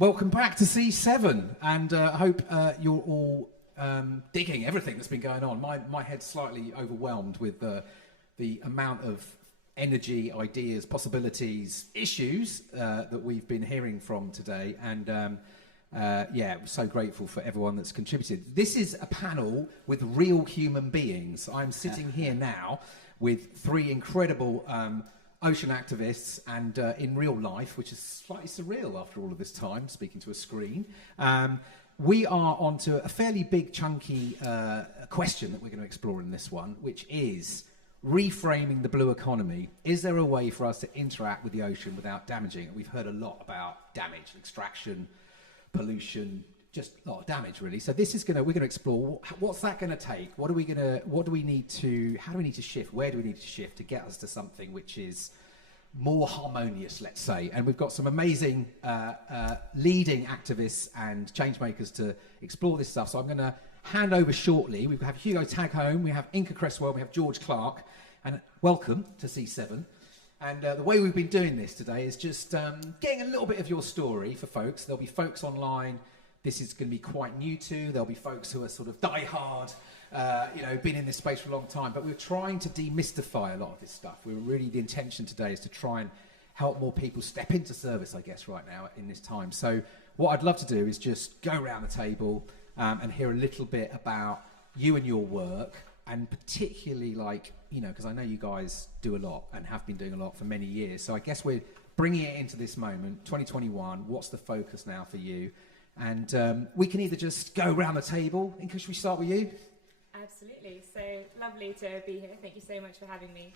Welcome back to C7, and I hope you're all digging everything that's been going on. My head's slightly overwhelmed with the amount of energy, ideas, possibilities, issues that we've been hearing from today, and yeah, I'm so grateful for everyone that's contributed. This is a panel with real human beings. I'm sitting here now with three incredible ocean activists, and in real life, which is slightly surreal after all of this time, speaking to a screen. We are onto a fairly big, chunky question that we're going to explore in this one, which is reframing the blue economy. Is there a way for us to interact with the ocean without damaging it? We've heard a lot about damage, extraction, pollution, just a lot of damage, really. So this is we're going to explore what's that going to take. How do we need to shift? Where do we need to shift to get us to something which is more harmonious, let's say? And we've got some amazing leading activists and change makers to explore this stuff. So I'm going to hand over shortly. We have Hugo Tagholm, we have Inka Cresswell, we have George Clark, and welcome to C7. And the way we've been doing this today is just getting a little bit of your story for folks. There'll be folks online this is going to be quite new to. There'll be folks who are sort of die-hard, been in this space for a long time. But we're trying to demystify a lot of this stuff. The intention today is to try and help more people step into service, I guess, right now in this time. So what I'd love to do is just go around the table and hear a little bit about you and your work, and particularly because I know you guys do a lot and have been doing a lot for many years. So I guess we're bringing it into this moment, 2021. What's the focus now for you? And we can either just go around the table. Inka, should we start with you? Absolutely. So lovely to be here. Thank you so much for having me.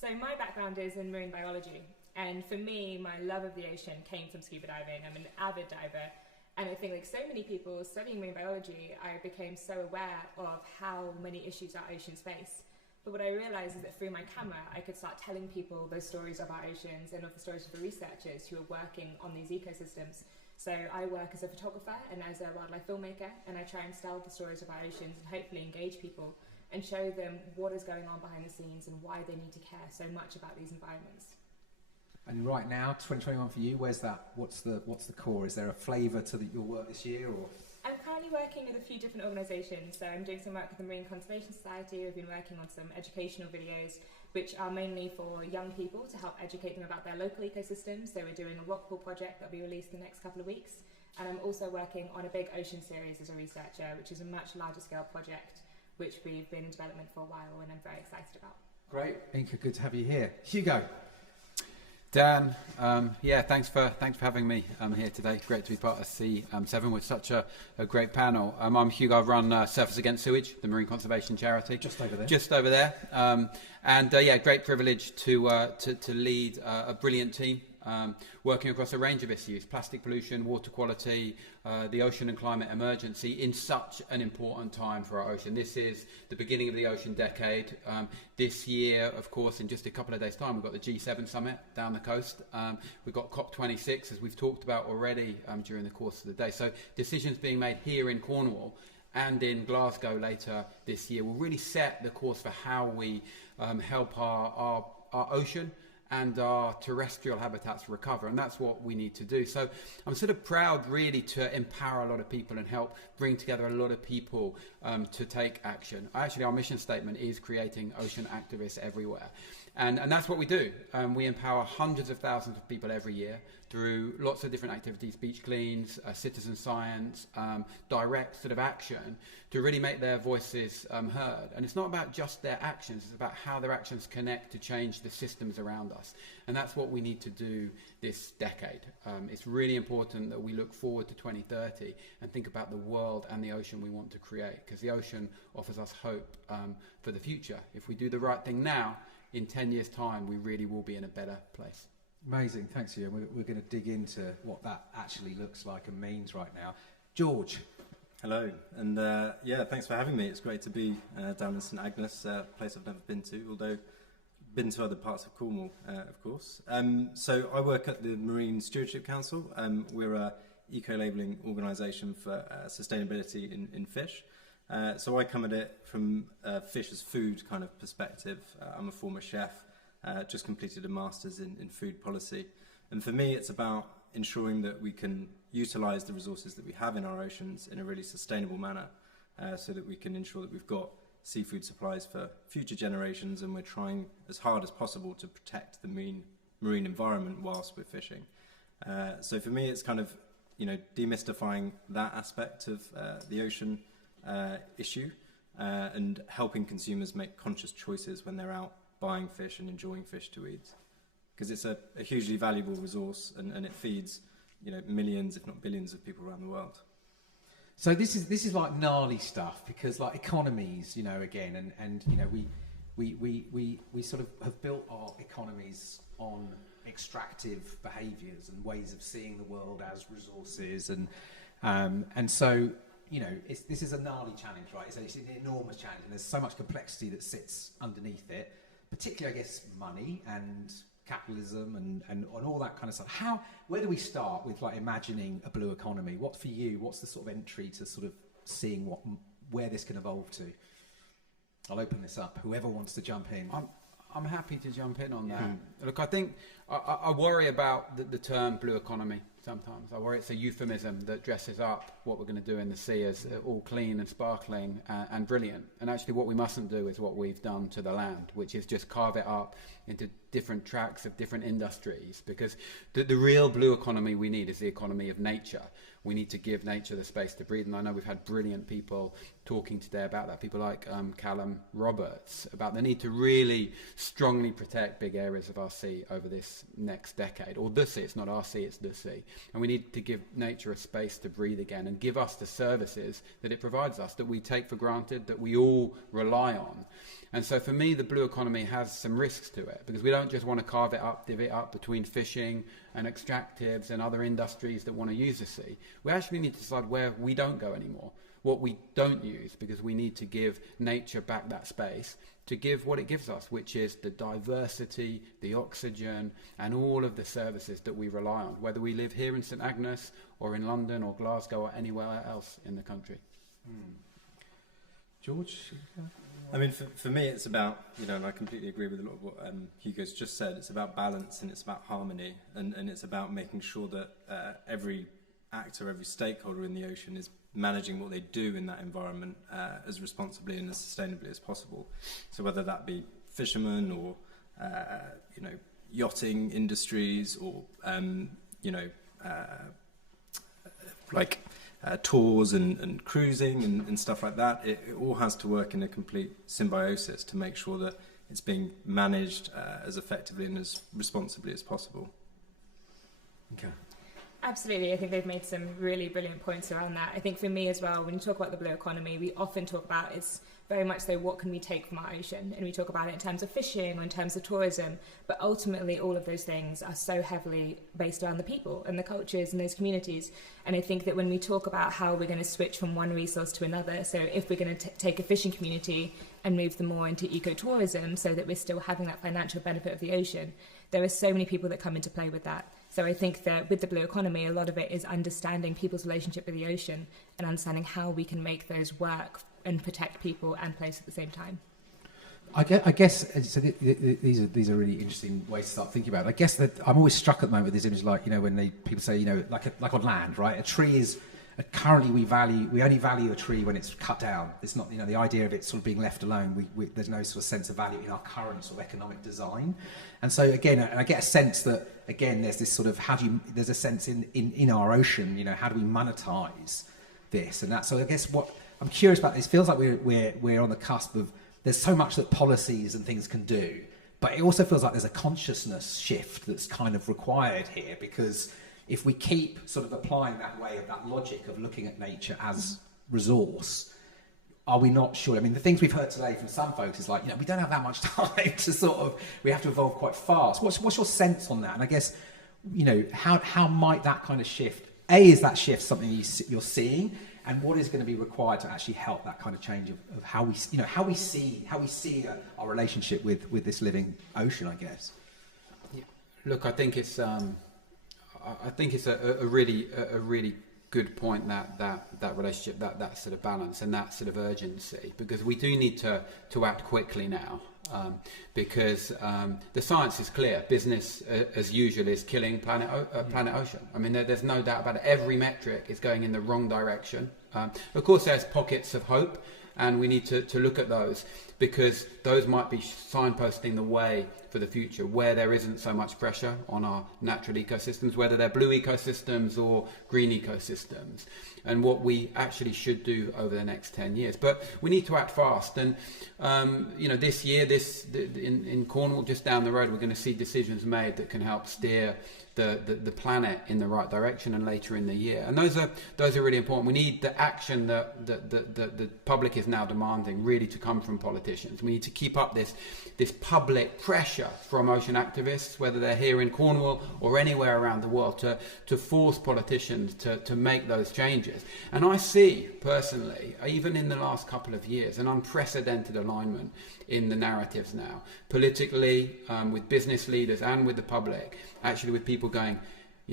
So my background is in marine biology. And for me, my love of the ocean came from scuba diving. I'm an avid diver. And I think like so many people studying marine biology, I became so aware of how many issues our oceans face. But what I realized is that through my camera, I could start telling people those stories of our oceans and of the stories of the researchers who are working on these ecosystems. So I work as a photographer and as a wildlife filmmaker, and I try and tell the stories of our oceans and hopefully engage people and show them what is going on behind the scenes and why they need to care so much about these environments. And right now, 2021 for you, where's that? What's the core? Is there a flavour to your work this year, or? I'm currently working with a few different organisations. So I'm doing some work with the Marine Conservation Society. We've been working on some educational videos, which are mainly for young people to help educate them about their local ecosystems. So we're doing a rockpool project that will be released in the next couple of weeks. And I'm also working on a big ocean series as a researcher, which is a much larger scale project, which we've been in development for a while and I'm very excited about. Great. Inka, good to have you here. Hugo. Dan, thanks for having me here today. Great to be part of C7 with such a great panel. I'm Hugo. I run Surfers Against Sewage, the marine conservation charity. Just over there. Just over there. Great privilege to lead a brilliant team working across a range of issues: plastic pollution, water quality, the ocean and climate emergency in such an important time for our ocean. This is the beginning of the ocean decade. This year, of course, in just a couple of days' time, we've got the G7 summit down the coast. We've got COP26, as we've talked about already during the course of the day. So decisions being made here in Cornwall and in Glasgow later this year will really set the course for how we help our ocean and our terrestrial habitats recover, and that's what we need to do. So I'm sort of proud really to empower a lot of people and help bring together a lot of people to take action. Actually, our mission statement is creating ocean activists everywhere. And that's what we do. We empower hundreds of thousands of people every year through lots of different activities: beach cleans, citizen science, direct sort of action, to really make their voices heard. And it's not about just their actions, it's about how their actions connect to change the systems around us. And that's what we need to do this decade. It's really important that we look forward to 2030 and think about the world and the ocean we want to create, because the ocean offers us hope for the future. If we do the right thing now, in 10 years' time, we really will be in a better place. Amazing, thanks, Ian. We're going to dig into what that actually looks like and means right now. George. Hello, and thanks for having me. It's great to be down in St Agnes, a place I've never been to, although been to other parts of Cornwall, of course. So I work at the Marine Stewardship Council. We're a eco-labelling organisation for sustainability in fish. So I come at it from fish as food kind of perspective. I'm a former chef, just completed a master's in food policy. And for me, it's about ensuring that we can utilise the resources that we have in our oceans in a really sustainable manner, so that we can ensure that we've got seafood supplies for future generations, and we're trying as hard as possible to protect the marine environment whilst we're fishing. So for me, it's kind of, demystifying that aspect of the ocean issue, and helping consumers make conscious choices when they're out buying fish and enjoying fish to eat. Because it's a hugely valuable resource, and it feeds, millions, if not billions, of people around the world. So this is like gnarly stuff, because like economies, again, and we sort of have built our economies on extractive behaviours and ways of seeing the world as resources, and so this is a gnarly challenge, right? It's an enormous challenge, and there's so much complexity that sits underneath it, particularly, I guess, money and capitalism and all that kind of stuff. Where do we start with like imagining a blue economy? What for you? What's the sort of entry to sort of seeing where this can evolve to? I'll open this up. Whoever wants to jump in. I'm happy to jump in on that. Look, I think I worry about the term blue economy sometimes. I worry it's a euphemism that dresses up what we're going to do in the sea as all clean and sparkling and brilliant. And actually what we mustn't do is what we've done to the land, which is just carve it up into different tracks of different industries. Because the real blue economy we need is the economy of nature. We need to give nature the space to breathe. And I know we've had brilliant people talking today about that. People like Callum Roberts, about the need to really strongly protect big areas of our sea over this next decade. Or the sea, it's not our sea, it's the sea. And we need to give nature a space to breathe again and give us the services that it provides us, that we take for granted, that we all rely on. And so for me, the blue economy has some risks to it, because we don't just want to carve it up, divvy it up between fishing and extractives and other industries that want to use the sea. We actually need to decide where we don't go anymore, what we don't use, because we need to give nature back that space to give what it gives us, which is the diversity, the oxygen, and all of the services that we rely on, whether we live here in St Agnes or in London or Glasgow or anywhere else in the country. George? I mean, for me, it's about, and I completely agree with a lot of what Hugo's just said. It's about balance, and it's about harmony, and it's about making sure that every actor, every stakeholder in the ocean is managing what they do in that environment as responsibly and as sustainably as possible. So whether that be fishermen or, yachting industries or, tours and cruising and stuff like that, it all has to work in a complete symbiosis to make sure that it's being managed as effectively and as responsibly as possible. Okay. Absolutely, I think they've made some really brilliant points around that. I think for me as well, when you talk about the blue economy, we often talk about it's very much so what can we take from our ocean, and we talk about it in terms of fishing or in terms of tourism, but ultimately all of those things are so heavily based around the people and the cultures and those communities. And I think that when we talk about how we're going to switch from one resource to another, so if we're going to take a fishing community and move them more into ecotourism so that we're still having that financial benefit of the ocean, there are so many people that come into play with that. So I think that with the blue economy, a lot of it is understanding people's relationship with the ocean and understanding how we can make those work and protect people and place at the same time. I guess so these are really interesting ways to start thinking about it. I guess that I'm always struck at the moment with this image, like, when people say, like on land, right? A tree is currently we only value a tree when it's cut down. It's not, the idea of it sort of being left alone. There's no sort of sense of value in our current sort of economic design. And so again, and I get a sense that again, there's this sort of there's a sense in our ocean, how do we monetize this and that? So I guess what I'm curious about this feels like we're on the cusp of, there's so much that policies and things can do, but it also feels like there's a consciousness shift that's kind of required here, because if we keep sort of applying that way of that logic of looking at nature as resource, are we not sure? I mean, the things we've heard today from some folks is like, we don't have that much time to sort of, we have to evolve quite fast. What's your sense on that? And I guess, how might that kind of shift, is that shift something you're seeing? And what is going to be required to actually help that kind of change of how we see our relationship with this living ocean, I guess? Yeah. Look, I think it's a really good point, that relationship, that sort of balance and that sort of urgency, because we do need to act quickly now. because the science is clear. Business, as usual, is killing planet ocean. I mean, there's no doubt about it. Every metric is going in the wrong direction. Of course, there's pockets of hope, and we need to look at those, because those might be signposting the way for the future, where there isn't so much pressure on our natural ecosystems, whether they're blue ecosystems or green ecosystems, and what we actually should do over the next 10 years. But we need to act fast. And, this year, in Cornwall, just down the road, we're going to see decisions made that can help steer the planet in the right direction, and later in the year. And those are really important. We need the action that the public is now demanding really to come from politicians. We need to keep up this public pressure from ocean activists, whether they're here in Cornwall or anywhere around the world, to force politicians to make those changes. And I see personally, even in the last couple of years, an unprecedented alignment in the narratives now, politically, with business leaders and with the public, actually with people going,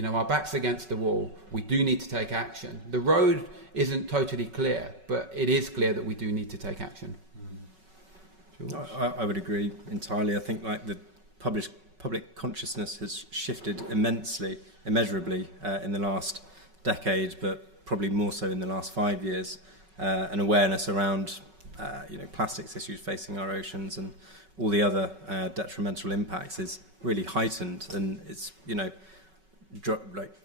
our back's against the wall, we do need to take action. The road isn't totally clear, but it is clear that we do need to take action. I would agree entirely. I think the public consciousness has shifted immeasurably in the last decade, but probably more so in the last 5 years. An awareness around plastics issues facing our oceans and all the other detrimental impacts is really heightened, and it's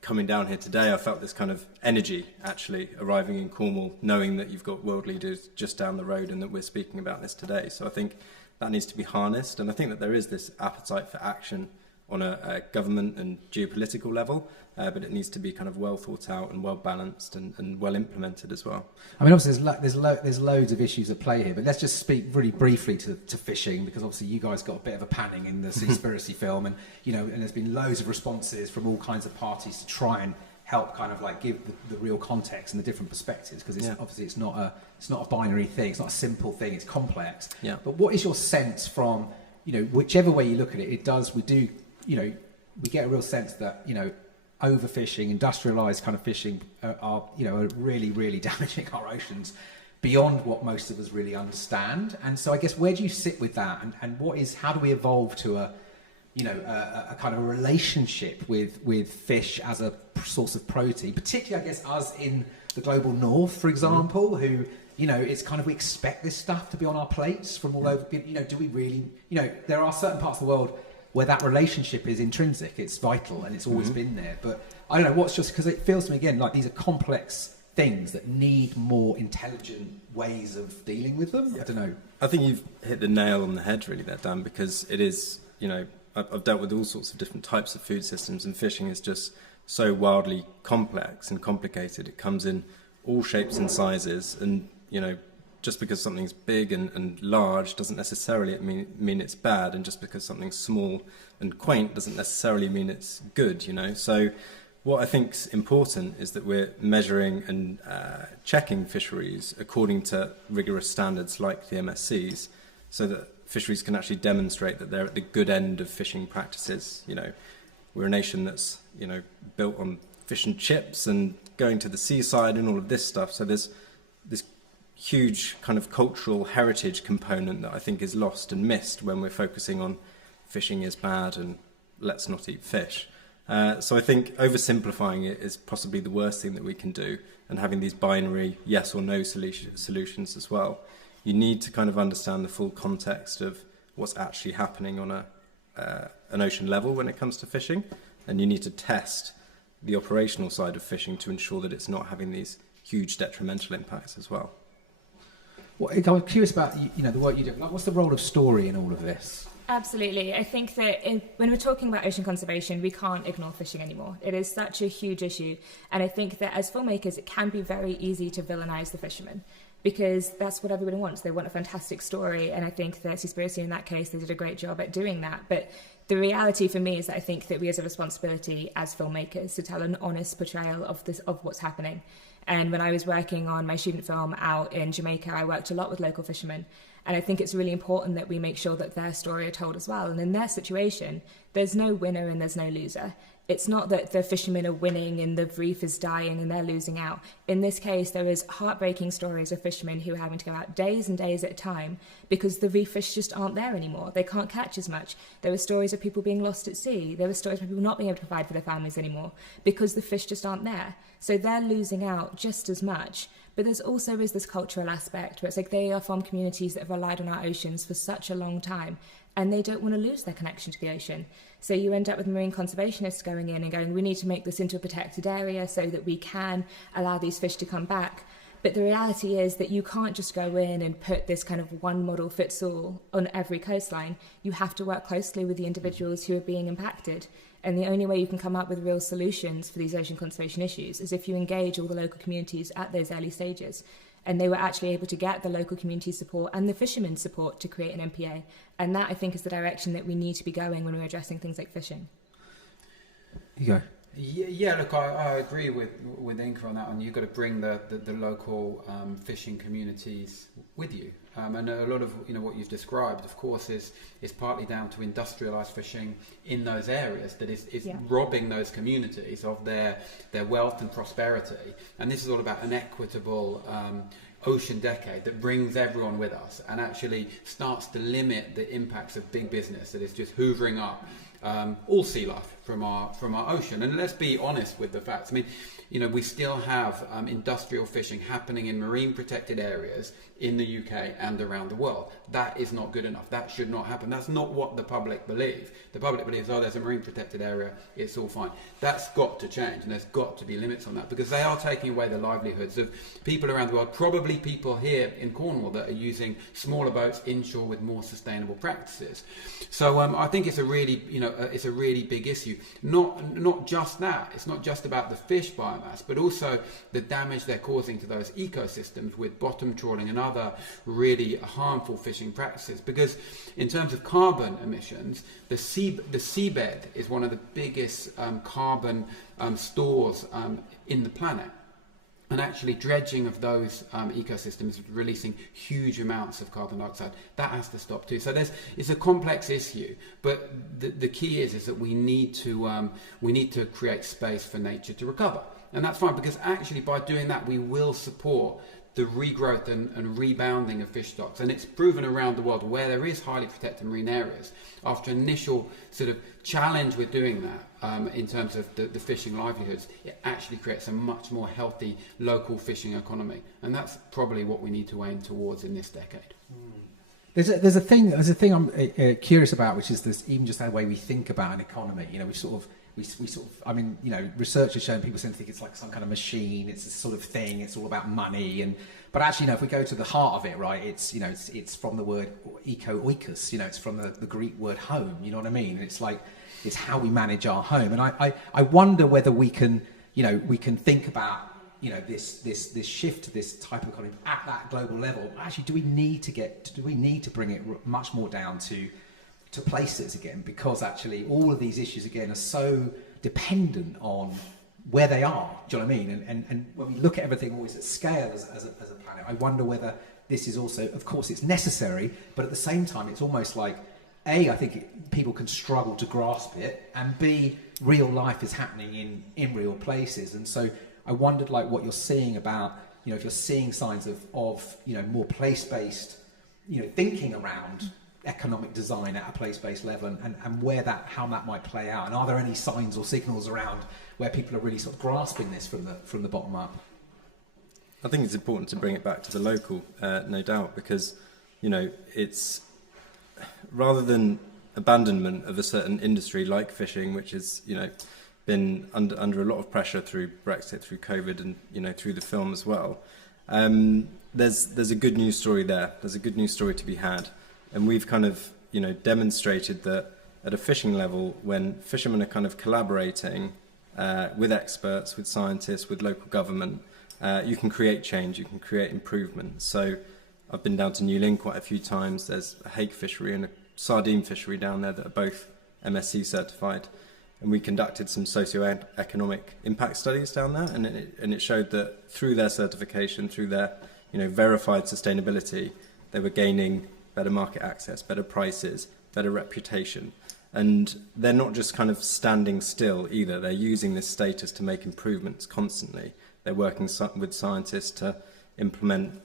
coming down here today, I felt this kind of energy actually arriving in Cornwall, knowing that you've got world leaders just down the road and that we're speaking about this today. So I think that needs to be harnessed, and I think that there is this appetite for action on a government and geopolitical level, but it needs to be kind of well thought out and well balanced and well implemented as well. I mean, obviously there's loads of issues at play here, but let's just speak really briefly to fishing, because obviously you guys got a bit of a panning in the Seaspiracy film, and and there's been loads of responses from all kinds of parties to try and help kind of give the real context and the different perspectives, because obviously it's not a binary thing, it's not a simple thing, it's complex. Yeah. But what is your sense from whichever way you look at it, we get a real sense that overfishing, industrialized kind of fishing are really, really damaging our oceans beyond what most of us really understand. And so I guess, where do you sit with that, and how do we evolve to a kind of a relationship with fish as a source of protein, particularly I guess us in the global north, for example, who it's kind of, we expect this stuff to be on our plates from all over. Do we really, there are certain parts of the world where that relationship is intrinsic, it's vital, and it's always been there. But I don't know, because it feels to me again like these are complex things that need more intelligent ways of dealing with them. Yeah. I don't know. I think you've hit the nail on the head really there, Dan, because it is, I've dealt with all sorts of different types of food systems, and fishing is just so wildly complex and complicated. It comes in all shapes and sizes, and, just because something's big and large doesn't necessarily mean it's bad, and just because something's small and quaint doesn't necessarily mean it's good, So what I think's important is that we're measuring and checking fisheries according to rigorous standards like the MSCs, so that fisheries can actually demonstrate that they're at the good end of fishing practices. We're a nation that's, built on fish and chips and going to the seaside and all of this stuff. So there's this huge kind of cultural heritage component that I think is lost and missed when we're focusing on fishing is bad and let's not eat fish. So I think oversimplifying it is possibly the worst thing that we can do, and having these binary yes or no solutions as well. You need to kind of understand the full context of what's actually happening on an ocean level when it comes to fishing, and you need to test the operational side of fishing to ensure that it's not having these huge detrimental impacts as well. Well, I'm curious about the work you do. What's the role of story in all of this? Absolutely. I think that when we're talking about ocean conservation, we can't ignore fishing anymore. It is such a huge issue. And I think that as filmmakers, it can be very easy to villainize the fishermen, because that's what everybody wants. They want a fantastic story. And I think that Seaspiracy, in that case, they did a great job at doing that. But the reality for me is that I think that we have a responsibility as filmmakers to tell an honest portrayal of what's happening. And when I was working on my student film out in Jamaica, I worked a lot with local fishermen. And I think it's really important that we make sure that their story are told as well. And in their situation, there's no winner and there's no loser. It's not that the fishermen are winning and the reef is dying and they're losing out. In this case, there is heartbreaking stories of fishermen who are having to go out days and days at a time because the reef fish just aren't there anymore. They can't catch as much. There were stories of people being lost at sea. There were stories of people not being able to provide for their families anymore because the fish just aren't there. So they're losing out just as much. But there's also is this cultural aspect where it's like they are from communities that have relied on our oceans for such a long time, and they don't want to lose their connection to the ocean. So you end up with marine conservationists going in and going, we need to make this into a protected area so that we can allow these fish to come back. But the reality is that you can't just go in and put this kind of one model fits all on every coastline. You have to work closely with the individuals who are being impacted. And the only way you can come up with real solutions for these ocean conservation issues is if you engage all the local communities at those early stages. And they were actually able to get the local community support and the fishermen's support to create an MPA. And that, I think, is the direction that we need to be going when we're addressing things like fishing. You go. Yeah, look, I agree with Inka on that one. You've got to bring the local fishing communities with you. And a lot of what you've described, of course, is partly down to industrialised fishing in those areas that is robbing those communities of their wealth and prosperity. And this is all about an equitable ocean decade that brings everyone with us and actually starts to limit the impacts of big business that is just hoovering up all sea life from our ocean. And let's be honest with the facts. I mean, we still have industrial fishing happening in marine protected areas in the UK and around the world. That is not good enough. That should not happen. That's not what the public believe. The public believes, there's a marine protected area, it's all fine. That's got to change, and there's got to be limits on that, because they are taking away the livelihoods of people around the world, probably people here in Cornwall that are using smaller boats inshore with more sustainable practices. So I think it's a really, it's a really big issue. Not just that. It's not just about the fish biomass, but also the damage they're causing to those ecosystems with bottom trawling and other really harmful fishing practices. Because in terms of carbon emissions, the seabed is one of the biggest carbon stores in the planet. And actually dredging of those ecosystems is releasing huge amounts of carbon dioxide. That has to stop too. So it's a complex issue, but the key is that we need to create space for nature to recover. And that's fine, because actually by doing that we will support the regrowth and rebounding of fish stocks. And it's proven around the world where there is highly protected marine areas, after initial sort of challenge with doing that in terms of the fishing livelihoods, it actually creates a much more healthy local fishing economy. And that's probably what we need to aim towards in this decade. There's a thing I'm curious about, which is this, even just the way we think about an economy. We sort of, I mean, research has shown people seem to think it's like some kind of machine, it's a sort of thing, it's all about money, but actually, if we go to the heart of it, right, it's from the word oikos, it's from the Greek word home, you know what I mean? It's like, it's how we manage our home. And I wonder whether we can think about, this shift to this type of economy at that global level. Actually, do we need to bring it much more down to places again, because actually all of these issues again are so dependent on where they are. Do you know what I mean? And when we look at everything always at scale as a planet, I wonder whether this is also, of course, it's necessary, but at the same time, it's almost like A, I think people can struggle to grasp it, and B, real life is happening in real places. And so I wondered, like, what you're seeing about, if you're seeing signs of more place-based, thinking around economic design at a place-based level, and how that might play out, and are there any signs or signals around where people are really sort of grasping this from the bottom up? I think it's important to bring it back to the local, no doubt, because it's rather than abandonment of a certain industry like fishing, which has been under a lot of pressure through Brexit, through COVID, and through the film as well. There's a good news story there. There's a good news story to be had. And we've kind of, demonstrated that at a fishing level, when fishermen are kind of collaborating with experts, with scientists, with local government, you can create change, you can create improvement. So I've been down to New Lynn quite a few times. There's a hake fishery and a sardine fishery down there that are both MSC certified. And we conducted some socio-economic impact studies down there, and it showed that through their certification, through their verified sustainability, they were gaining better market access, better prices, better reputation. And they're not just kind of standing still either. They're using this status to make improvements constantly. They're working with scientists to implement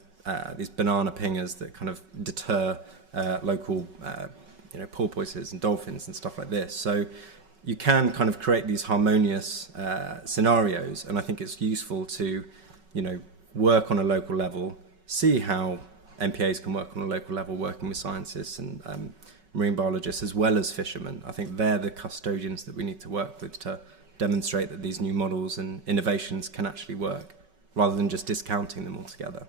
these banana pingers that kind of deter local porpoises and dolphins and stuff like this. So you can kind of create these harmonious scenarios, and I think it's useful to, work on a local level, see how MPAs can work on a local level, working with scientists and marine biologists as well as fishermen. I think they're the custodians that we need to work with to demonstrate that these new models and innovations can actually work, rather than just discounting them altogether.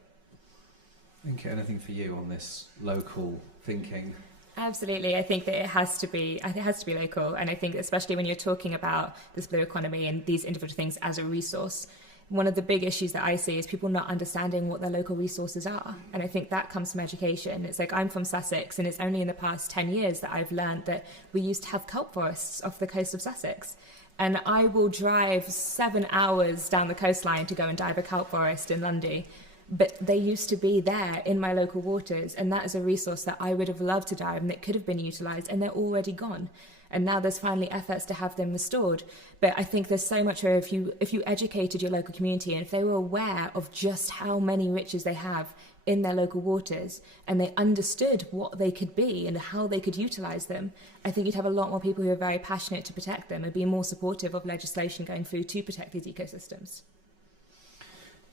Inka, anything for you on this local thinking? Absolutely. I think that it has to be local. And I think especially when you're talking about this blue economy and these individual things as a resource, one of the big issues that I see is people not understanding what their local resources are. And I think that comes from education. It's like, I'm from Sussex, and it's only in the past 10 years that I've learned that we used to have kelp forests off the coast of Sussex. And I will drive 7 hours down the coastline to go and dive a kelp forest in Lundy. But they used to be there in my local waters, and that is a resource that I would have loved to dive and that could have been utilised, and they're already gone. And now there's finally efforts to have them restored. But I think there's so much where if you educated your local community, and if they were aware of just how many riches they have in their local waters, and they understood what they could be and how they could utilise them, I think you'd have a lot more people who are very passionate to protect them and be more supportive of legislation going through to protect these ecosystems.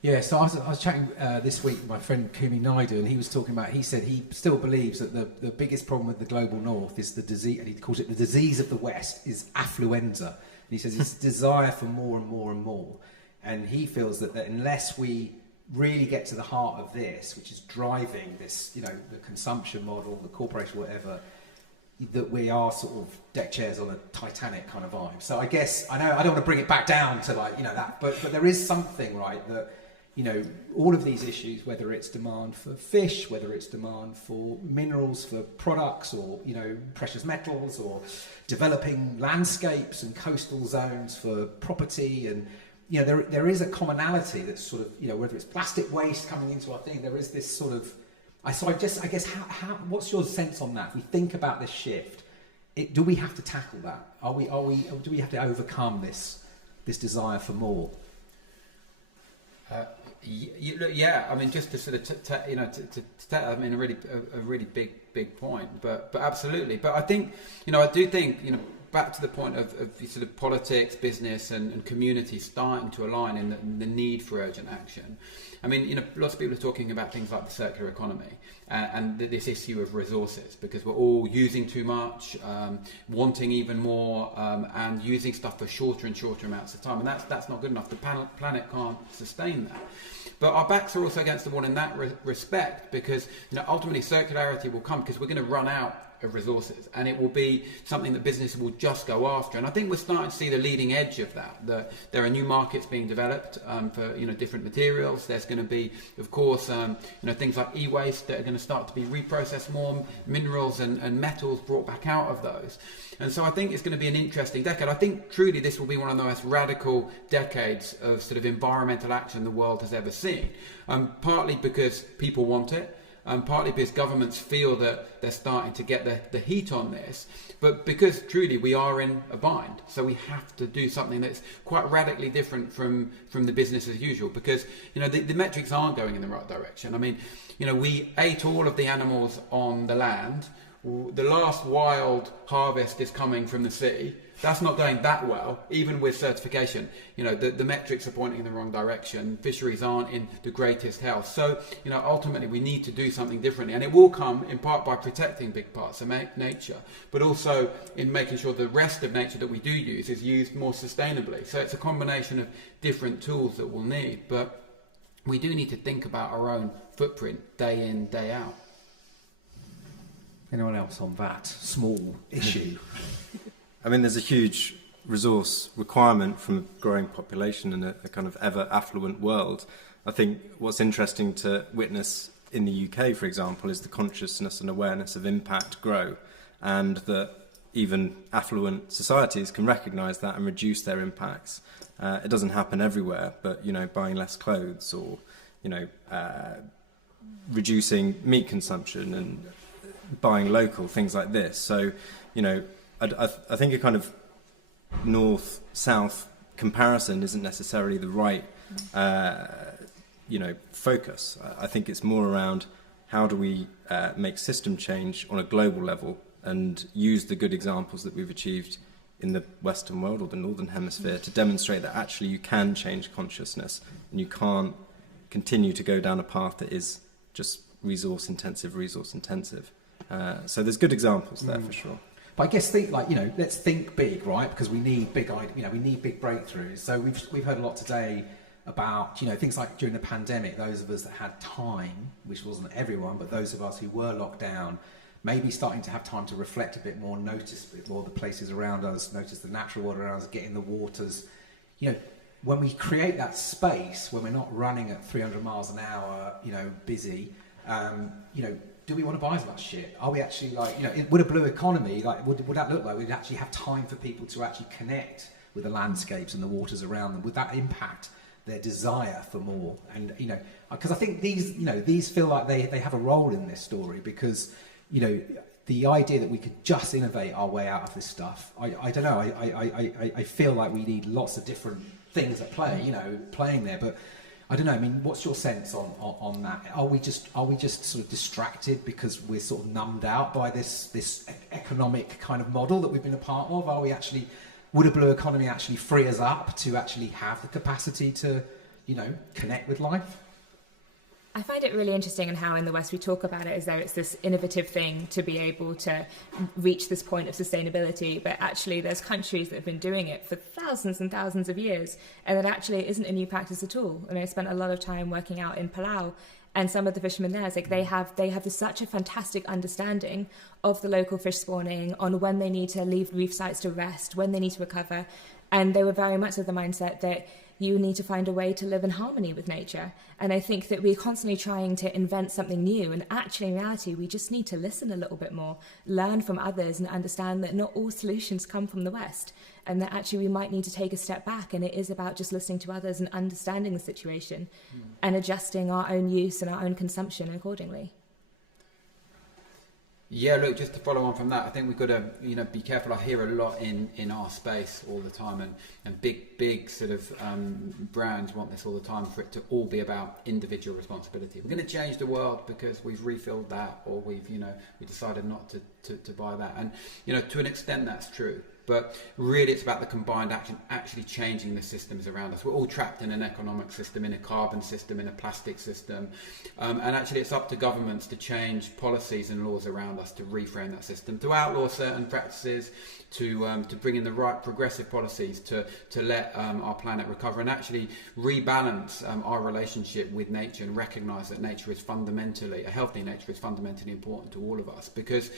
Yeah, so I was chatting this week with my friend Kumi Naidu, and he said he still believes that the biggest problem with the global north is the disease, and he calls it the disease of the West, is affluenza. And he says it's desire for more and more and more. And he feels that unless we really get to the heart of this, which is driving this, the consumption model, the corporation, whatever, that we are sort of deck chairs on a Titanic kind of vibe. So I guess, I know I don't want to bring it back down to that, but there is something, right, that, all of these issues, whether it's demand for fish, whether it's demand for minerals, for products, or, precious metals, or developing landscapes and coastal zones for property, and, there is a commonality that's sort of, whether it's plastic waste coming into our thing, there is this sort of, I guess, how what's your sense on that? If we think about this shift, do we have to tackle that? Do we have to overcome this desire for more? Yeah, I mean, just to sort of, I mean, a really big point, but absolutely. But I think, I do think, back to the point of sort of politics, business, and community starting to align in the need for urgent action. I mean, lots of people are talking about things like the circular economy and this issue of resources, because we're all using too much, wanting even more, and using stuff for shorter and shorter amounts of time, and that's not good enough. The planet can't sustain that. But our backs are also against the wall in that respect, because ultimately circularity will come because we're going to run out of resources, and it will be something that businesses will just go after. And I think we're starting to see the leading edge of that. There are new markets being developed for different materials. There's going to be, of course, things like e-waste that are going to start to be reprocessed more, minerals and metals brought back out of those. And so I think it's going to be an interesting decade. I think truly this will be one of the most radical decades of sort of environmental action the world has ever seen. Partly because people want it, partly because governments feel that they're starting to get the heat on this, but because truly we are in a bind. So we have to do something that's quite radically different from the business as usual, because the metrics aren't going in the right direction. I mean, we ate all of the animals on the land. The last wild harvest is coming from the sea. That's not going that well, even with certification. The metrics are pointing in the wrong direction. Fisheries aren't in the greatest health. So, ultimately we need to do something differently. And it will come in part by protecting big parts of nature, but also in making sure the rest of nature that we do use is used more sustainably. So it's a combination of different tools that we'll need. But we do need to think about our own footprint day in, day out. Anyone else on that small issue? I mean, there's a huge resource requirement from a growing population in a kind of ever affluent world. I think what's interesting to witness in the UK, for example, is the consciousness and awareness of impact grow, and that even affluent societies can recognise that and reduce their impacts. It doesn't happen everywhere, but buying less clothes, or reducing meat consumption and buying local, things like this. So I think a kind of north-south comparison isn't necessarily the right, focus. I think it's more around how do we make system change on a global level and use the good examples that we've achieved in the Western world or the Northern Hemisphere to demonstrate that actually you can change consciousness and you can't continue to go down a path that is just resource intensive. So there's good examples there for sure. But I guess let's think big, right? Because we need big breakthroughs. So we've heard a lot today about, things like during the pandemic, those of us that had time, which wasn't everyone, but those of us who were locked down, maybe starting to have time to reflect a bit more, notice a bit more the places around us, notice the natural world around us, get in the waters. When we create that space, when we're not running at 300 miles an hour, busy, do we want to buy as much shit? Are we actually would a blue economy, would that look like? We'd actually have time for people to actually connect with the landscapes and the waters around them. Would that impact their desire for more? And, because I think these feel like they have a role in this story because, the idea that we could just innovate our way out of this stuff, I don't know, I feel like we need lots of different things at play, playing there, but I don't know. I mean, what's your sense on that? Are we just sort of distracted because we're sort of numbed out by this economic kind of model that we've been a part of? Would a blue economy actually free us up to actually have the capacity to, connect with life? I find it really interesting in how in the West we talk about it as though it's this innovative thing to be able to reach this point of sustainability, but actually there's countries that have been doing it for thousands and thousands of years, and that actually isn't a new practice at all. And I spent a lot of time working out in Palau, and some of the fishermen there, it's like they have such a fantastic understanding of the local fish spawning, on when they need to leave reef sites to rest, when they need to recover, and they were very much of the mindset that you need to find a way to live in harmony with nature. And I think that we're constantly trying to invent something new, and actually in reality we just need to listen a little bit more, learn from others, and understand that not all solutions come from the West, and that actually we might need to take a step back, and it is about just listening to others and understanding the situation and adjusting our own use and our own consumption accordingly. Yeah, look, just to follow on from that, I think we've got to, be careful. I hear a lot in our space all the time, and big sort of brands want this all the time, for it to all be about individual responsibility. We're going to change the world because we've refilled that, or we decided not to buy that. And, to an extent that's true. But really it's about the combined action, actually changing the systems around us. We're all trapped in an economic system, in a carbon system, in a plastic system. And actually it's up to governments to change policies and laws around us to reframe that system, to outlaw certain practices, to bring in the right progressive policies to let our planet recover, and actually rebalance our relationship with nature, and recognise that nature is fundamentally, a healthy nature is fundamentally important to all of us, because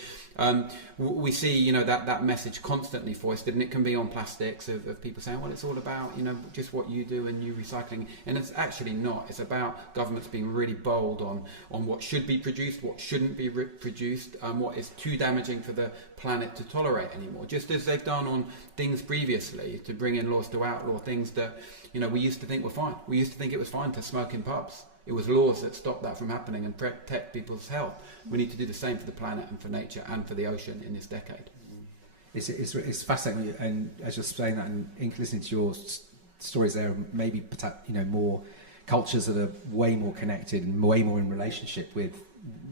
we see that message constantly foisted, and it can be on plastics of people saying, well, it's all about just what you do and you recycling, and it's actually not. It's about governments being really bold on what should be produced, what shouldn't be produced, what is too damaging for the planet to tolerate anymore, just as they've done on things previously, to bring in laws to outlaw things that we used to think were fine. We used to think it was fine to smoke in pubs. It was laws that stopped that from happening and protect people's health. We need to do the same for the planet and for nature and for the ocean in this decade. It's fascinating, and as you're saying that, and listening to your stories there, maybe more cultures that are way more connected and way more in relationship with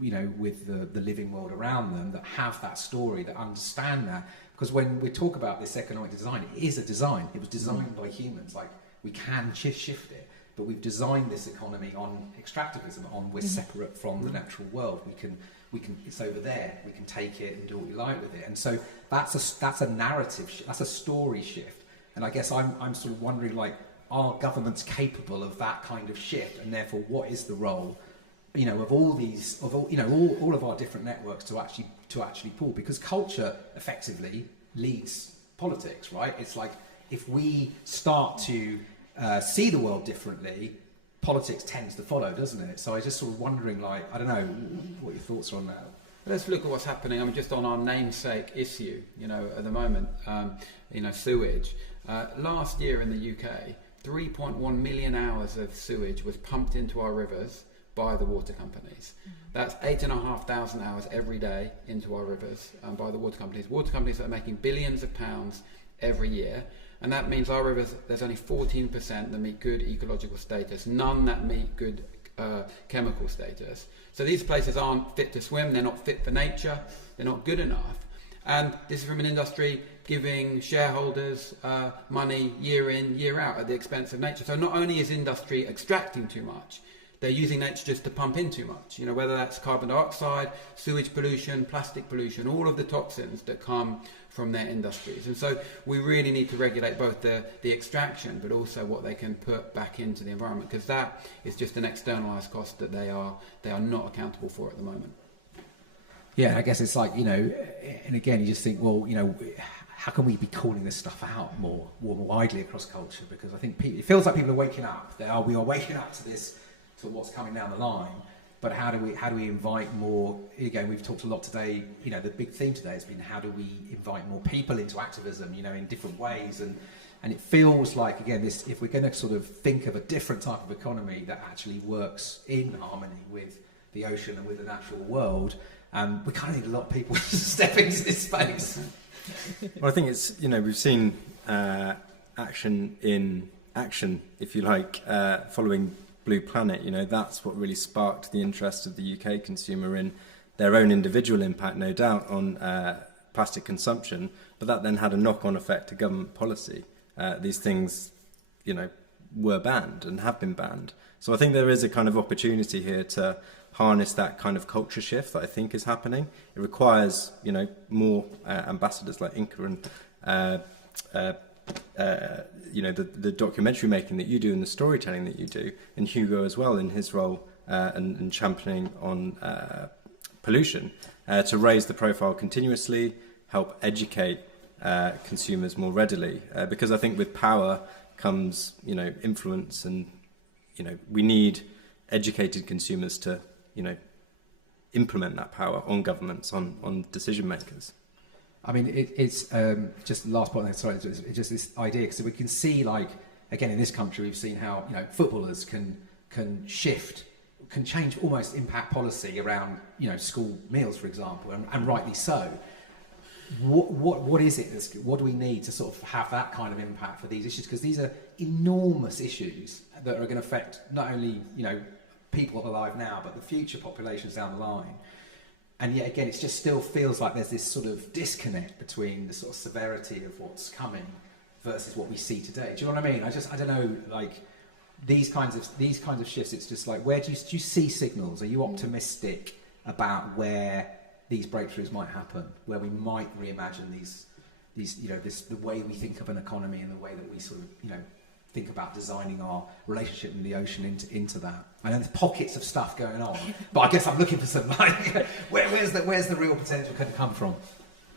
the living world around them, that have that story, that understand that. Because when we talk about this economic design, it is a design. It was designed by humans. Like, we can shift it, but we've designed this economy on extractivism, on we're separate from the natural world. We can it's over there. We can take it and do what we like with it. And so that's a narrative, that's a story shift. And I guess I'm sort of wondering, like, are governments capable of that kind of shift? And therefore, what is the role, of all these, all of our different networks to actually pull? Because culture effectively leads politics, right? It's like, if we start to see the world differently, politics tends to follow, doesn't it? So I was just sort of wondering, like, I don't know what your thoughts are on that. Let's look at what's happening. I mean, just on our namesake issue, at the moment, sewage. Last year in the UK, 3.1 million hours of sewage was pumped into our rivers by the water companies. That's 8,500 hours every day into our rivers by the water companies. Water companies that are making billions of pounds every year. And that means our rivers, there's only 14% that meet good ecological status, none that meet good chemical status. So these places aren't fit to swim, they're not fit for nature, they're not good enough. And this is from an industry giving shareholders money year in, year out at the expense of nature. So not only is industry extracting too much, they're using nature just to pump in too much. Whether that's carbon dioxide, sewage pollution, plastic pollution, all of the toxins that come from their industries. And so we really need to regulate both the extraction, but also what they can put back into the environment, because that is just an externalized cost that they are not accountable for at the moment. Yeah, I guess it's like, and again, you just think, well, how can we be calling this stuff out more widely across culture? Because I think it feels like people are waking up. We are waking up to this, to what's coming down the line. But how do we invite more? Again, we've talked a lot today. The big theme today has been how do we invite more people into activism? In different ways, and it feels like, again, if we're going to sort of think of a different type of economy that actually works in harmony with the ocean and with the natural world, we kind of need a lot of people to step into this space. Well, I think it's, we've seen action in action, if you like, following Blue Planet. That's what really sparked the interest of the UK consumer in their own individual impact, no doubt, on plastic consumption, but that then had a knock-on effect to government policy. These things, were banned and have been banned. So I think there is a kind of opportunity here to harness that kind of culture shift that I think is happening. It requires, more ambassadors like Inka and the documentary making that you do and the storytelling that you do, and Hugo as well in his role and championing on pollution, to raise the profile continuously, help educate consumers more readily, because I think with power comes influence, and we need educated consumers to implement that power on governments, on decision makers. I mean, it's just the last point. Sorry, it's just this idea, because we can see, like, again, in this country, we've seen how footballers can change, almost impact policy around school meals, for example, and rightly so. What is it? What do we need to sort of have that kind of impact for these issues? Because these are enormous issues that are going to affect not only people alive now, but the future populations down the line. And yet again, it just still feels like there's this sort of disconnect between the sort of severity of what's coming versus what we see today. Do you know what I mean? I don't know, like these kinds of shifts. It's just like, where do you see signals? Are you optimistic about where these breakthroughs might happen, where we might reimagine these the way we think of an economy and the way that we sort of think about designing our relationship with the ocean into that? I know there's pockets of stuff going on, but I guess I'm looking for some, like, where's the real potential going to come from?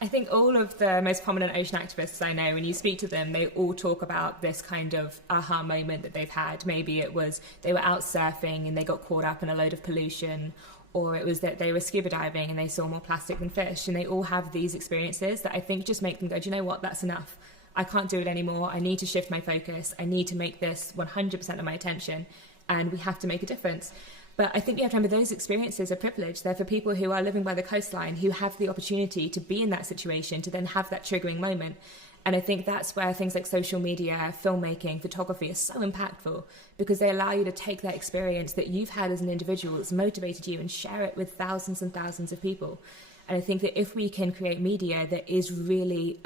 I think all of the most prominent ocean activists I know, when you speak to them, they all talk about this kind of aha moment that they've had. Maybe it was they were out surfing and they got caught up in a load of pollution, or it was that they were scuba diving and they saw more plastic than fish. And they all have these experiences that I think just make them go, do you know what, that's enough. I can't do it anymore. I need to shift my focus. I need to make this 100% of my attention, and we have to make a difference. But I think you have to remember those experiences are privileged. They're for people who are living by the coastline, who have the opportunity to be in that situation, to then have that triggering moment. And I think that's where things like social media, filmmaking, photography are so impactful, because they allow you to take that experience that you've had as an individual that's motivated you and share it with thousands and thousands of people. And I think that if we can create media that is really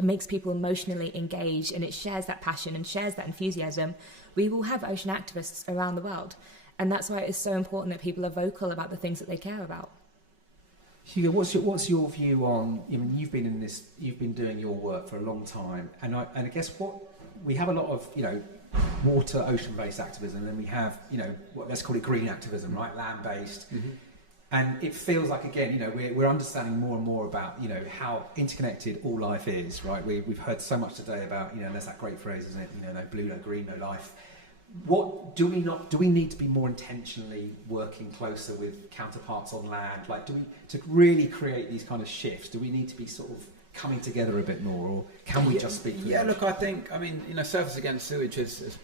makes people emotionally engaged, and it shares that passion and shares that enthusiasm, we will have ocean activists around the world. And that's why it's so important that people are vocal about the things that they care about. Hugo, what's your view on? You've been doing your work for a long time, and I guess we have a lot of water, ocean-based activism, and we have let's call it green activism, right? Land-based. Mm-hmm. And it feels like, again, we're understanding more and more about, how interconnected all life is, right? We've heard so much today about, there's that great phrase, isn't it? No blue, no green, no life. What do we need to be more intentionally working closer with counterparts on land? Like, to really create these kind of shifts, do we need to be sort of coming together a bit more, or can we just speak? Yeah, look, I think, Surfers Against Sewage has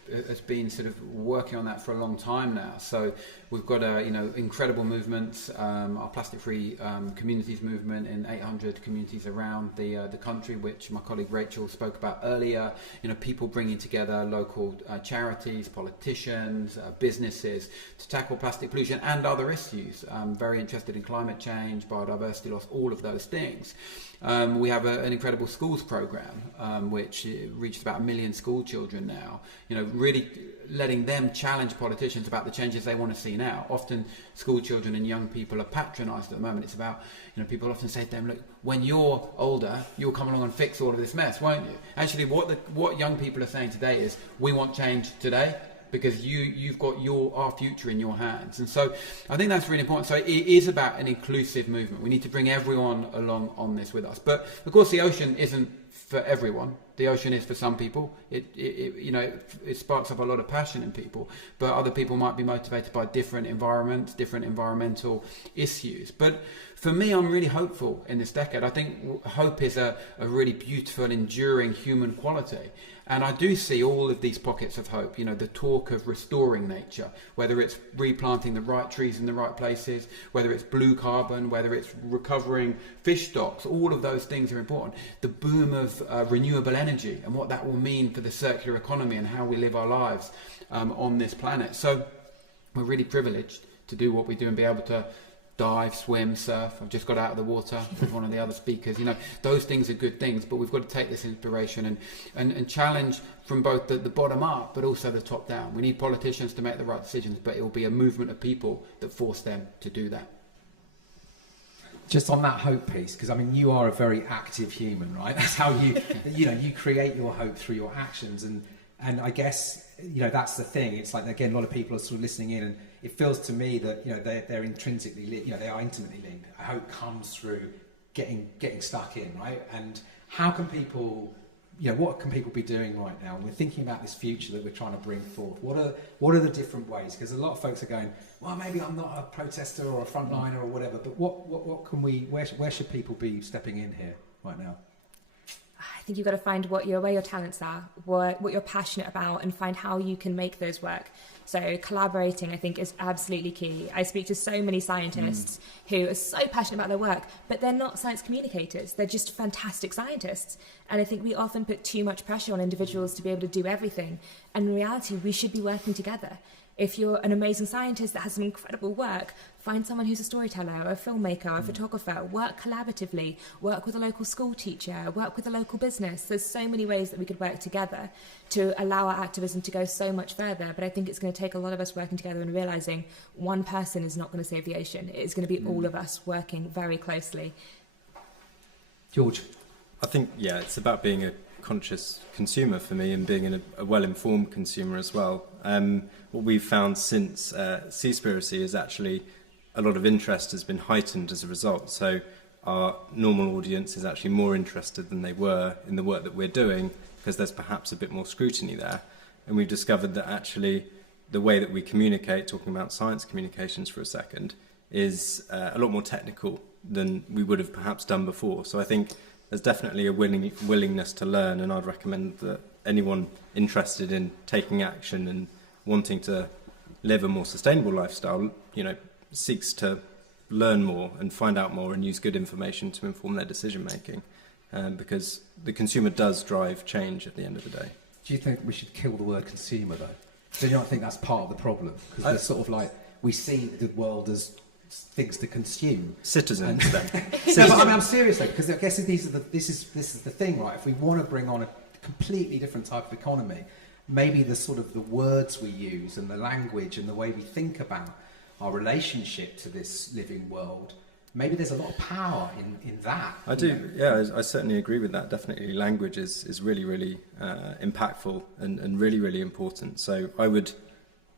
been sort of working on that for a long time now. So We've got incredible movements. Our plastic-free communities movement in 800 communities around the country, which my colleague Rachel spoke about earlier. People bringing together local charities, politicians, businesses to tackle plastic pollution and other issues. Very interested in climate change, biodiversity loss, all of those things. We have an incredible schools program, which reaches about 1 million school children now. Really letting them challenge politicians about the changes they want to see now. Often school children and young people are patronised at the moment. It's about, people often say to them, look, when you're older, you'll come along and fix all of this mess, won't you? Actually, what young people are saying today is, we want change today, because you've got our future in your hands. And so I think that's really important. So it is about an inclusive movement. We need to bring everyone along on this with us. But of course, the ocean isn't for everyone. The ocean is for some people. It sparks up a lot of passion in people, but other people might be motivated by different environments, different environmental issues. But for me, I'm really hopeful in this decade. I think hope is a really beautiful, enduring human quality. And I do see all of these pockets of hope, the talk of restoring nature, whether it's replanting the right trees in the right places, whether it's blue carbon, whether it's recovering fish stocks, all of those things are important. The boom of renewable energy and what that will mean for the circular economy and how we live our lives on this planet. So we're really privileged to do what we do and be able to dive, swim, surf. I've just got out of the water with one of the other speakers. Those things are good things, but we've got to take this inspiration and challenge from both the bottom up, but also the top down. We need politicians to make the right decisions, but it will be a movement of people that force them to do that. Just on that hope piece, because you are a very active human, right? That's how you create your hope through your actions, and I guess that's the thing. It's like, again, a lot of people are sort of listening in, and it feels to me that they're intrinsically linked. They are intimately linked. Hope comes through getting stuck in, right? And how can people, what can people be doing right now? We're thinking about this future that we're trying to bring forth. What are the different ways? Because a lot of folks are going, well, maybe I'm not a protester or a frontliner or whatever. But what can we? Where should people be stepping in here right now? I think you've got to find where your talents are, what you're passionate about, and find how you can make those work. So collaborating, I think, is absolutely key. I speak to so many scientists who are so passionate about their work, but they're not science communicators. They're just fantastic scientists. And I think we often put too much pressure on individuals to be able to do everything. And in reality, we should be working together. If you're an amazing scientist that has some incredible work, find someone who's a storyteller, or a filmmaker, or a photographer. Work collaboratively. Work with a local school teacher. Work with a local business. There's so many ways that we could work together to allow our activism to go so much further. But I think it's going to take a lot of us working together and realising one person is not going to save the ocean. It's going to be all of us working very closely. George? I think, it's about being a conscious consumer for me, and being a well-informed consumer as well. What we've found since Seaspiracy is actually a lot of interest has been heightened as a result. So our normal audience is actually more interested than they were in the work that we're doing, because there's perhaps a bit more scrutiny there. And we've discovered that actually the way that we communicate, talking about science communications for a second, is a lot more technical than we would have perhaps done before. So I think there's definitely a willingness to learn, and I'd recommend that anyone interested in taking action and wanting to live a more sustainable lifestyle, seeks to learn more and find out more and use good information to inform their decision making, because the consumer does drive change at the end of the day. Do you think we should kill the word consumer, though? Do you not think that's part of the problem? Because we're sort of like, we see the world as things to consume. Citizens, then. No, but I'm serious though, because I guess this is the thing, right? If we want to bring on a completely different type of economy, maybe the words we use and the language and the way we think about our relationship to this living world, maybe there's a lot of power in that. I do, I certainly agree with that. Definitely language is really, really impactful and really, really important. So I would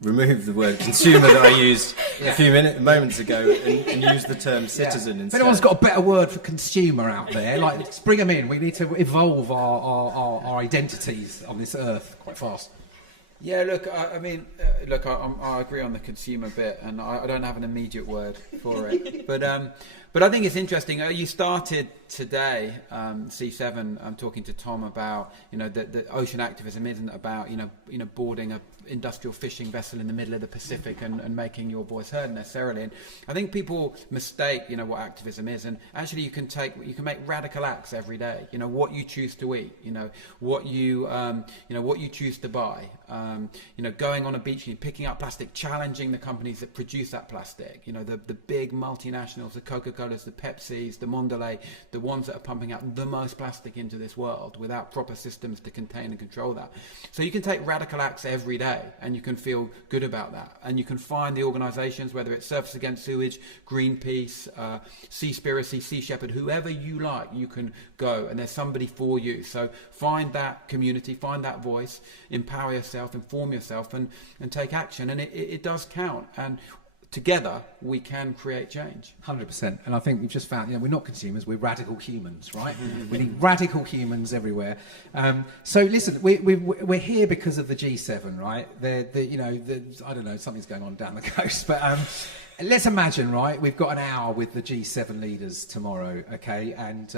remove the word consumer that I used a few moments ago and use the term citizen instead. If anyone's got a better word for consumer out there, let's bring them in. We need to evolve our identities on this earth quite fast. Yeah, look, I agree on the consumer bit, and I don't have an immediate word for it. But But I think it's interesting. You started today, C7. I'm talking to Tom about, that ocean activism isn't about, boarding a industrial fishing vessel in the middle of the Pacific and making your voice heard necessarily. And I think people mistake, what activism is. And actually, you can make radical acts every day. What you choose to eat. What you choose to buy. Going on a beach and picking up plastic, challenging the companies that produce that plastic. The big multinationals, the Coca-Colas, the Pepsis, the Mondelez, the ones that are pumping out the most plastic into this world without proper systems to contain and control that. So you can take radical acts every day and you can feel good about that. And you can find the organisations, whether it's Surfers Against Sewage, Greenpeace, Seaspiracy, Sea Shepherd, whoever you like, you can go and there's somebody for you. So find that community, find that voice, empower yourself, inform yourself and take action. And it does count. And together we can create change. 100%. And I think we've just found, we're not consumers, we're radical humans, right? We need radical humans everywhere. So listen, we're here because of the G7, right? I don't know, something's going on down the coast, but let's imagine, right? We've got an hour with the G7 leaders tomorrow, okay? And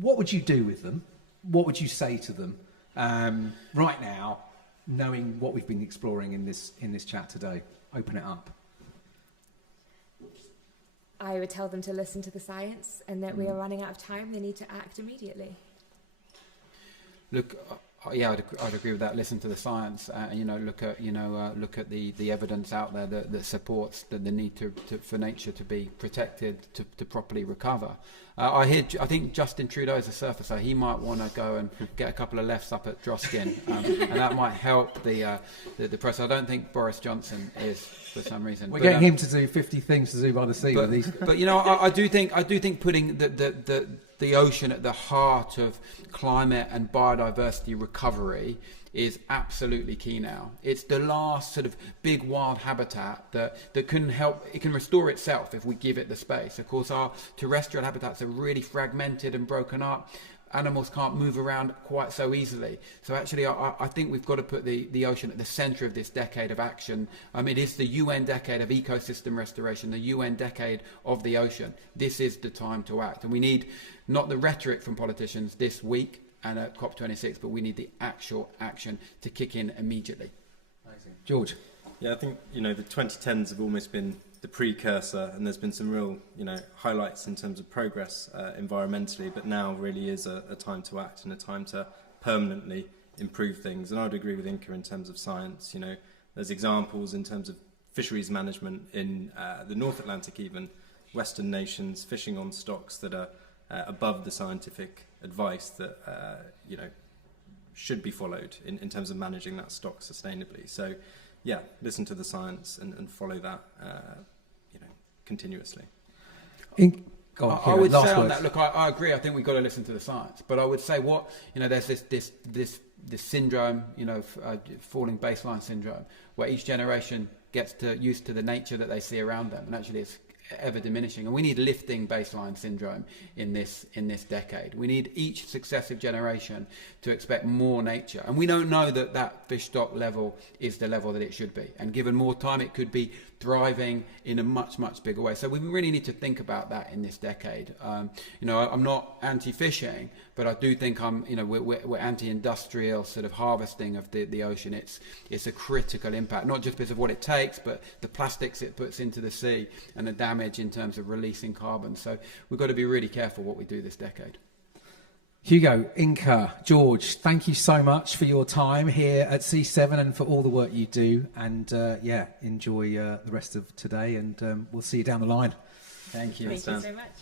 what would you do with them? What would you say to them right now, knowing what we've been exploring in this chat today? Open it up. I would tell them to listen to the science and that we are running out of time. They need to act immediately. Look, I'd agree with that. Listen to the science. Look at the evidence out there that supports the need for nature to be protected to properly recover. I think Justin Trudeau is a surfer, so he might want to go and get a couple of lefts up at Droskin, and that might help the press. I don't think Boris Johnson is, for some reason. We're getting him to do 50 things to do by the sea with these. But I do think putting the ocean at the heart of climate and biodiversity recovery is absolutely key now. It's the last sort of big wild habitat that can help. It can restore itself if we give it the space. Of course, our terrestrial habitats are really fragmented and broken up. Animals can't move around quite so easily. So actually, I think we've got to put the ocean at the centre of this decade of action. It is the UN decade of ecosystem restoration, the UN decade of the ocean. This is the time to act. And we need not the rhetoric from politicians this week and at COP26, but we need the actual action to kick in immediately. Amazing. George? Yeah, I think, the 2010s have almost been the precursor, and there's been some real, highlights in terms of progress environmentally, but now really is a time to act and a time to permanently improve things. And I would agree with Inka in terms of science. There's examples in terms of fisheries management in the North Atlantic, even Western nations fishing on stocks that are above the scientific advice that should be followed in terms of managing that stock sustainably. So yeah, listen to the science and follow that continuously. I would say on that, look, I agree. I think we've got to listen to the science, but I would say there's this syndrome, falling baseline syndrome, where each generation gets used to the nature that they see around them, and actually it's ever diminishing. And we need lifting baseline syndrome in this decade. We need each successive generation to expect more nature, and we don't know that fish stock level is the level that it should be, and given more time it could be thriving in a much bigger way. So we really need to think about that in this decade. I'm not anti-fishing, but I do think we're anti-industrial sort of harvesting of the ocean. It's a critical impact, not just because of what it takes, but the plastics it puts into the sea and the damage in terms of releasing carbon. So we've got to be really careful what we do this decade. Hugo, Inka, George, thank you so much for your time here at C7 and for all the work you do. And enjoy the rest of today, and we'll see you down the line. Thank you. Thank you so much.